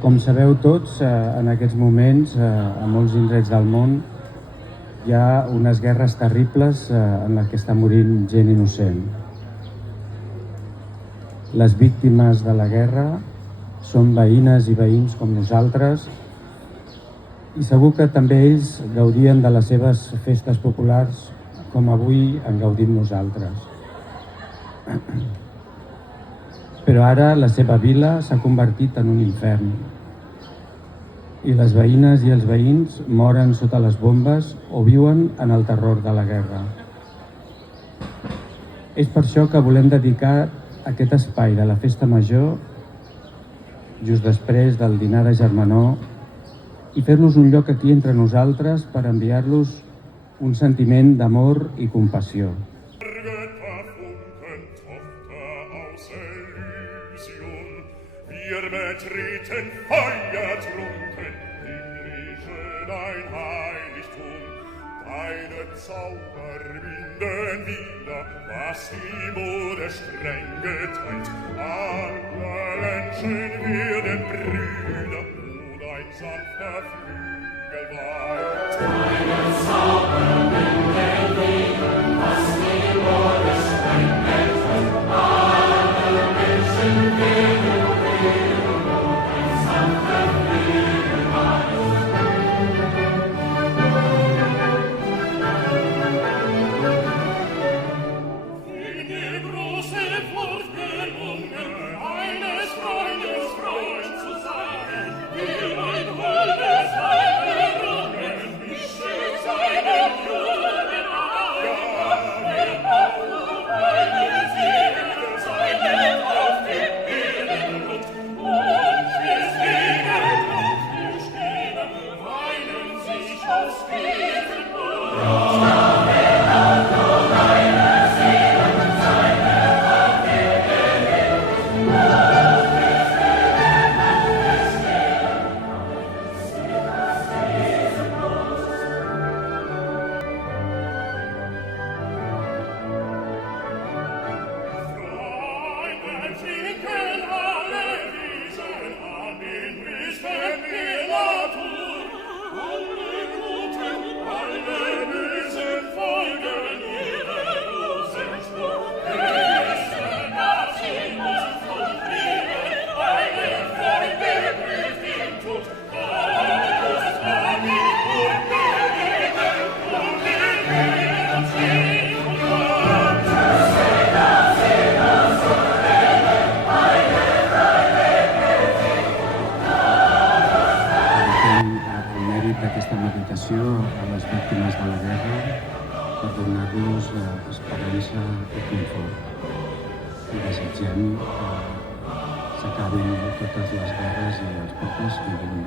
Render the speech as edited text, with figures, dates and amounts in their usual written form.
Com sabeu tots, en aquests moments, a molts indrets del món, hi ha unes guerres terribles en les que està morint gent innocent. Les víctimes de la guerra són veïnes i veïns com nosaltres i segur que també ells gaudien de les seves festes populars com avui en gaudim nosaltres. Però ara la seva vila s'ha convertit en un infern i les veïnes i els veïns moren sota les bombes o viuen en el terror de la guerra. És per això que volem dedicar aquest espai de la Festa Major, just després del dinar de germanor, i fer-los un lloc aquí entre nosaltres per enviar-los un sentiment d'amor i compassió. Wir betreten feuertrunken in Riechen ein Heiligtum. Deine Zauber binden wieder, was die Mode streng getrennt. Alle Menschen werden Brüder, und ein sanfter Flügel weit. Deine Zauber binden wieder, was die Mode streng getrennt. Alle Menschen werden a les víctimes de la guerra per donar-los esperança i confort. I desitgem que s'acabin totes les guerres i els pobles que viuen.